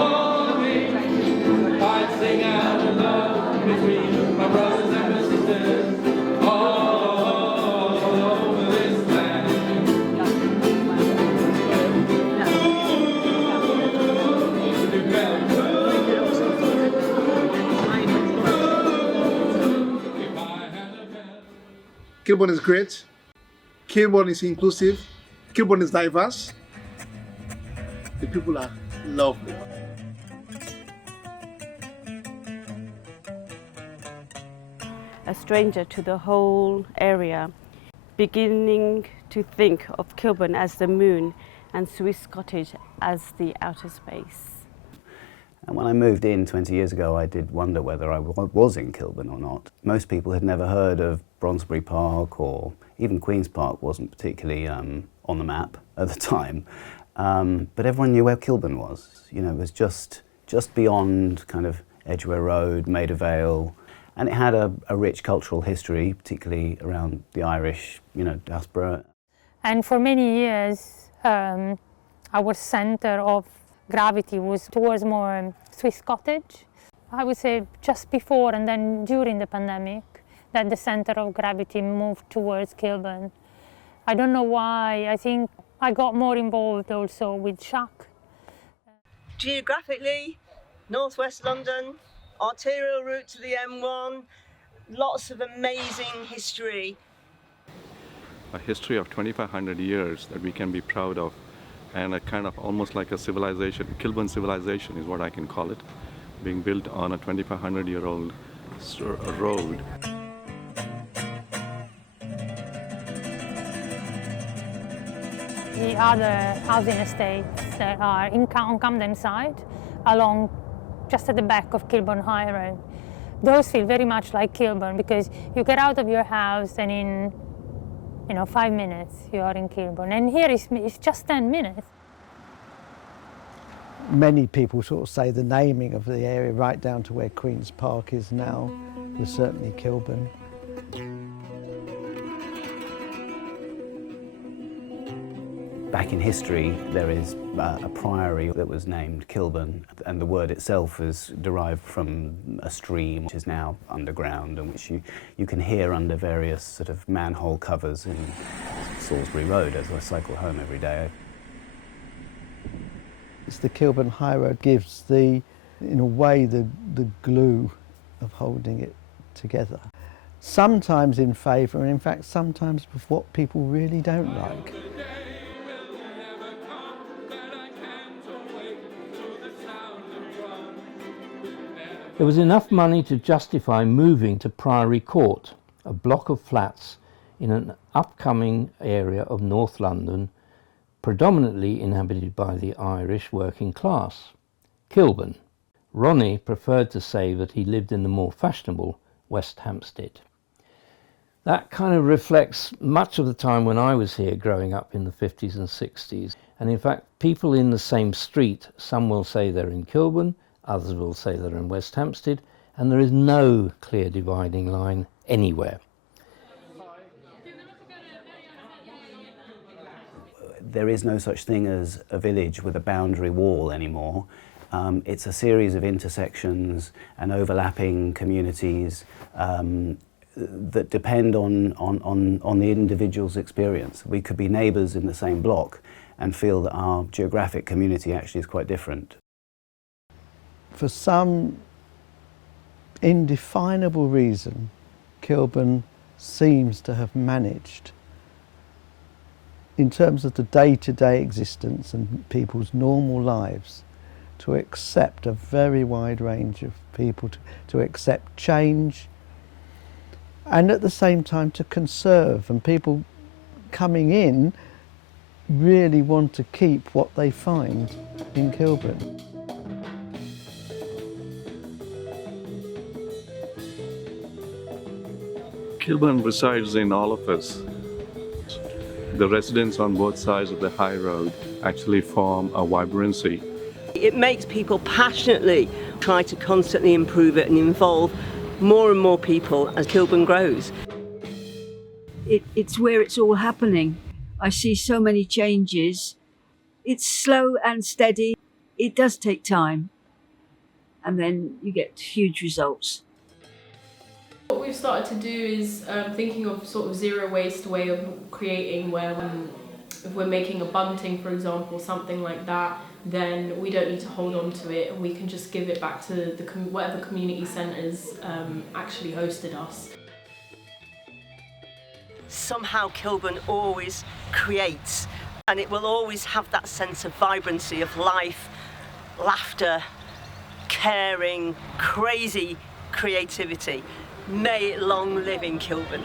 morning, I sing out of love between my brothers and my sisters all over this land. Kilburn is great. Kilburn is inclusive. Kilburn is diverse. The people are lovely. A stranger to the whole area, beginning to think of Kilburn as the moon and Swiss Cottage as the outer space. And when I moved in 20 years ago, I did wonder whether I was in Kilburn or not. Most people had never heard of Bronsbury Park, or even Queen's Park wasn't particularly on the map at the time. But everyone knew where Kilburn was. You know, it was just beyond kind of Edgware Road, Maida Vale, and it had a rich cultural history, particularly around the Irish, you know, diaspora. And for many years, our centre of gravity was towards more Swiss Cottage. I would say just before and then during the pandemic that the centre of gravity moved towards Kilburn. I don't know why. I think I got more involved also with Shack. Geographically, northwest London, arterial route to the M1, lots of amazing history. A history of 2,500 years that we can be proud of, and a kind of almost like a civilization. Kilburn civilization is what I can call it, being built on a 2,500-year-old road. The other housing estates that are on Camden side, along just at the back of Kilburn High Road, those feel very much like Kilburn because you get out of your house and in 5 minutes you are in Kilburn, and here it's just 10 minutes. Many people sort of say the naming of the area right down to where Queen's Park is now was certainly Kilburn. Back in history, there is a priory that was named Kilburn, and the word itself is derived from a stream which is now underground and which you can hear under various sort of manhole covers in Salisbury Road as I cycle home every day. It's the Kilburn High Road gives in a way, the glue of holding it together. Sometimes in favour, and in fact sometimes with what people really don't like. There was enough money to justify moving to Priory Court, a block of flats in an upcoming area of North London, predominantly inhabited by the Irish working class, Kilburn. Ronnie preferred to say that he lived in the more fashionable West Hampstead. That kind of reflects much of the time when I was here growing up in the 50s and 60s. And in fact, people in the same street, some will say they're in Kilburn, others will say they're in West Hampstead, and there is no clear dividing line anywhere. There is no such thing as a village with a boundary wall anymore. It's a series of intersections and overlapping communities that depend on the individual's experience. We could be neighbours in the same block and feel that our geographic community actually is quite different. For some indefinable reason, Kilburn seems to have managed, in terms of the day-to-day existence and people's normal lives, to accept a very wide range of people, to accept change, and at the same time to conserve. And people coming in really want to keep what they find in Kilburn. Kilburn resides in all of us. The residents on both sides of the high road actually form a vibrancy. It makes people passionately try to constantly improve it and involve more and more people as Kilburn grows. It's where it's all happening. I see so many changes. It's slow and steady. it does take time, and then you get huge results. What we've started to do is thinking of sort of zero waste way of creating, where if we're making a bunting, for example, something like that, then we don't need to hold on to it, and we can just give it back to the whatever community centres actually hosted us. Somehow Kilburn always creates, and it will always have that sense of vibrancy, of life, laughter, caring, crazy creativity. May it long live in Kilburn.